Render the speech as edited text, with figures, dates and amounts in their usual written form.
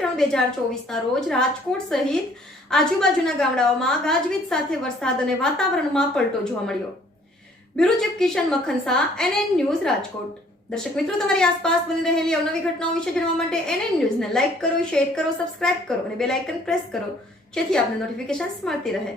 2-3-2024 રોજ રાજકોટ સહિત આજુબાજુના ગામડાઓમાં ગાજવીજ સાથે વરસાદ અને વાતાવરણમાં પલટો જોવા મળ્યો. Bureau chief Kishan મખનસા, NN news, Rajkot. દર્શક મિત્રો, તમારી આસપાસ બની રહેલી અવનવી ઘટનાઓ વિશે જાણવા માટે NN ન્યૂઝને લાઇક કરો, શેર કરો, સબસ્ક્રાઇબ કરો અને બેલ આઇકન પ્રેસ કરો, જેથી આપને નોટિફિકેશન્સ મળતી રહે.